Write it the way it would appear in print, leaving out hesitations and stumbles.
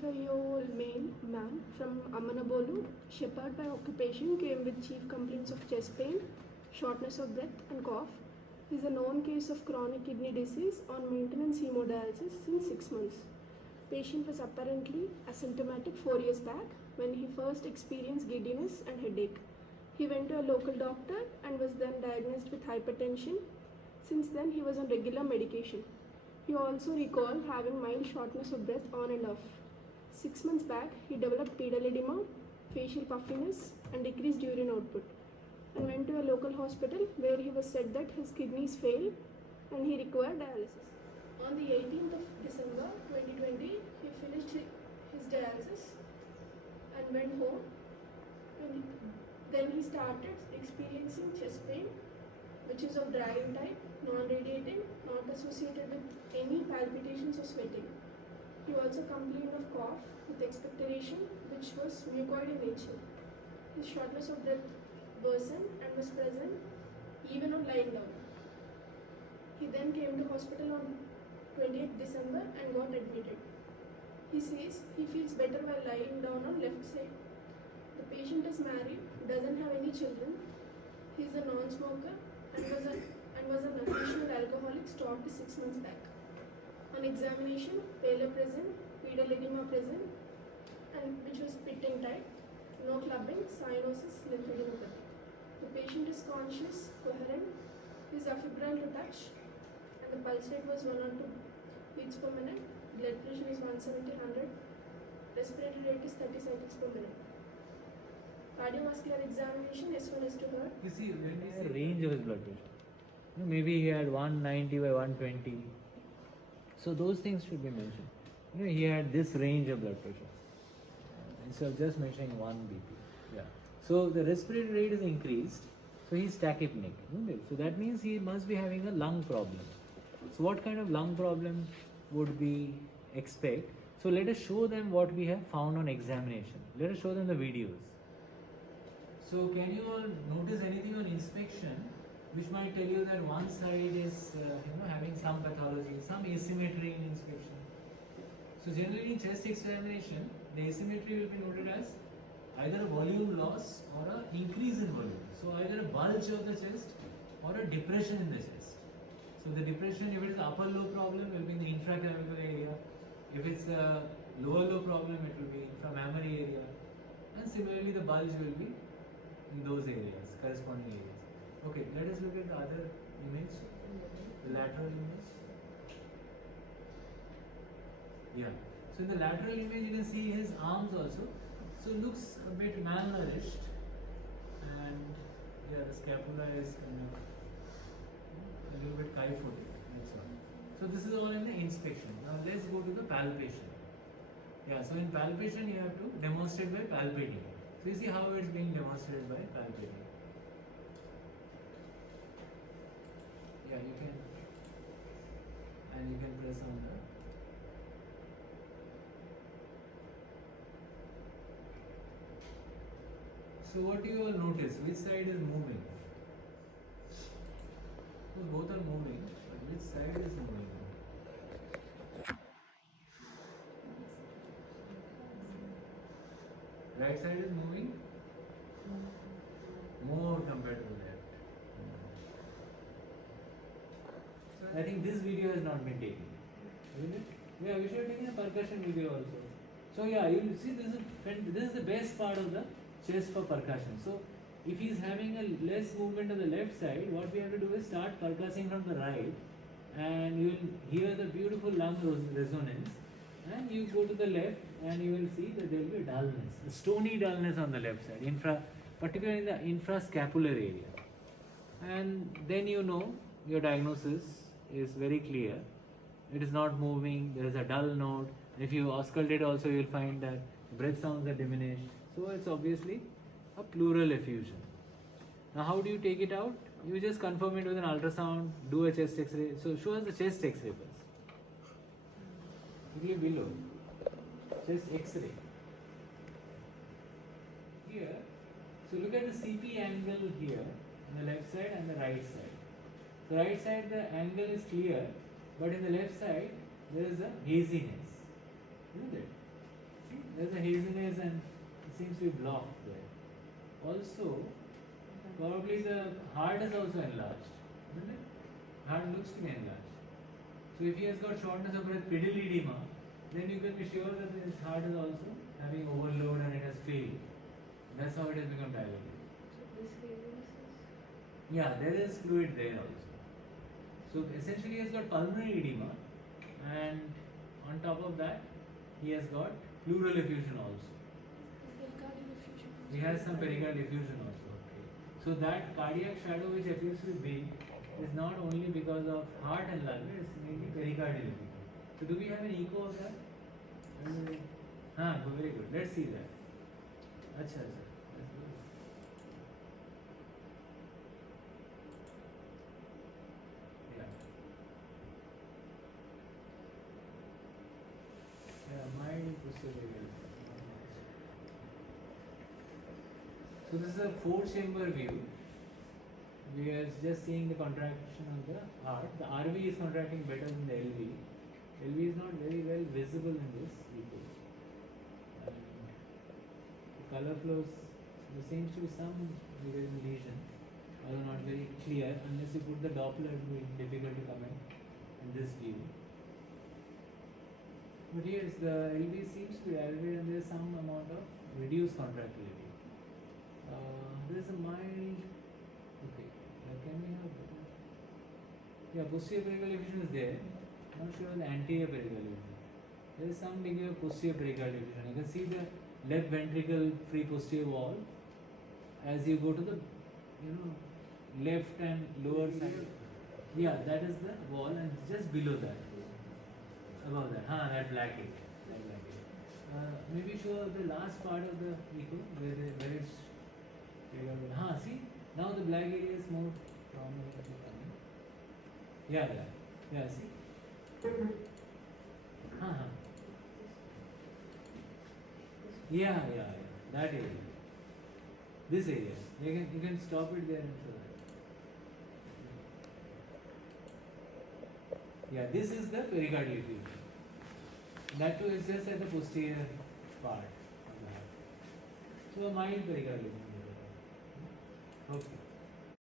25-year-old man from Amanabolu, shepherd by occupation, came with chief complaints of chest pain, shortness of breath, and cough. He is a known case of chronic kidney disease on maintenance hemodialysis since 6 months. Patient was apparently asymptomatic 4 years back when he first experienced giddiness and headache. He went to a local doctor and was then diagnosed with hypertension. Since then, he was on regular medication. He also recalled having mild shortness of breath on and off. 6 months back, he developed pedal edema, facial puffiness, and decreased urine output, and went to a local hospital where he was said that his kidneys failed and he required dialysis. On the 18th of December 2020, he finished his dialysis and went home. And then he started experiencing chest pain, which is of drying type, non-radiating, not associated with any palpitations or sweating. He also complained of cough with expectoration, which was mucoid in nature. His shortness of breath worsened and was present even on lying down. He then came to hospital on 20th December and got admitted. He says he feels better while lying down on left side. The patient is married, doesn't have any children. He is a non-smoker and was an occasional alcoholic stopped 6 months back. On examination, pallor present, pedal edema present, and which was pitting type, no clubbing, cyanosis, lymphadenopathy. The patient is conscious, coherent, is afebrile to touch, and the pulse rate was 1 or 2 beats per minute, blood pressure is 170/100, respiratory rate is 30 cycles per minute. Cardiovascular examination, S1 is to her. You see, when we say range of his blood pressure. Maybe he had 190 by 120. So those things should be mentioned. He had this range of blood pressure. Instead of just mentioning 1 BP. Yeah. So the respiratory rate is increased. So he's tachypneic. So that means he must be having a lung problem. So what kind of lung problem would we expect? So let us show them what we have found on examination. Let us show them the videos. So can you all notice anything on inspection which might tell you that one side is having some pathology, some asymmetry in inspection? So generally in chest examination, the asymmetry will be noted as either a volume loss or an increase in volume. So either a bulge of the chest or a depression in the chest. So the depression, if it is upper low problem, will be in the infraclavicular area. If it's a lower low problem, it will be inframammary area. And similarly, the bulge will be in those areas, corresponding areas. Okay, let us look at the other image, the lateral image. Yeah. So in the lateral image, you can see his arms also. So looks a bit malnourished, and yeah, the scapula is kind of a little bit kyphotic. That's all. So this is all in the inspection. Now let's go to the palpation. Yeah. So in palpation, you have to demonstrate by palpating. So you see how it's being demonstrated by palpating. Yeah, you can, and you can press on the. So what do you all notice? Which side is moving? So both are moving, but which side is moving? Right side is moving more compared to left. So I think this video has not been taken. Isn't it? Yeah, we should have taken a percussion video also. So yeah, you will see this is the best part of the chest for percussion. So if he is having a less movement on the left side, what we have to do is start percussing from the right, and you will hear the beautiful lung resonance. And you go to the left, and you will see that there will be a dullness, a stony dullness on the left side, particularly in the infrascapular area. And then you know your diagnosis is very clear. It is not moving, there is a dull note. If you auscultate also, you will find that breath sounds are diminished. So it's obviously a pleural effusion. Now how do you take it out? You just confirm it with an ultrasound, do a chest x-ray. So show us the chest x-ray first. Quickly below. Chest x-ray. Here, so look at the CP angle here on the left side and the right side. The right side the angle is clear, but in the left side there is a haziness, isn't it? there's a haziness and it seems to be blocked there. Also, probably the heart is also enlarged, isn't it? Heart looks to be enlarged. So if he has got shortness of breath, pedal edema, then you can be sure that his heart is also having overload and it has failed. That's how it has become dilated. So this haziness is. Yeah, there is fluid there also. So essentially, he has got pulmonary edema, and on top of that, he has got pleural effusion also. Pericardial effusion. He has some pericardial effusion also. Okay. So that cardiac shadow which appears to be big is not only because of heart enlargement, it's mainly pericardial effusion. So do we have an echo of that? Very good. Let's see that. Acha, acha. That's good. Yeah. Yeah, mild posterior. So this is a four-chamber view. We are just seeing the contraction of the heart. The RV is contracting better than the LV. LV is not very well visible in this echo. And the color flows, there seems to be some lesion, although not very clear. Unless you put the Doppler, it will be difficult to comment in this view. But yes, the LV seems to be elevated and there is some amount of reduced contractility. There is a mild. Okay, can we have? Yeah, posterior pericardial effusion is there. Not sure the anterior pericardial effusion. There is some degree of posterior pericardial effusion. You can see the left ventricle free posterior wall as you go to the left and lower side. Yeah, that is the wall, and just below that, above that, that black area. That black area. Maybe show the last part of the echo where it's. See, now the black area is more prominently coming. Yeah, see. Yeah, that area. This area. You can stop it there and show that. Yeah, this is the pericardial effusion. That too is just at the posterior part of the heart. So a mild pericardial effusion. Okay.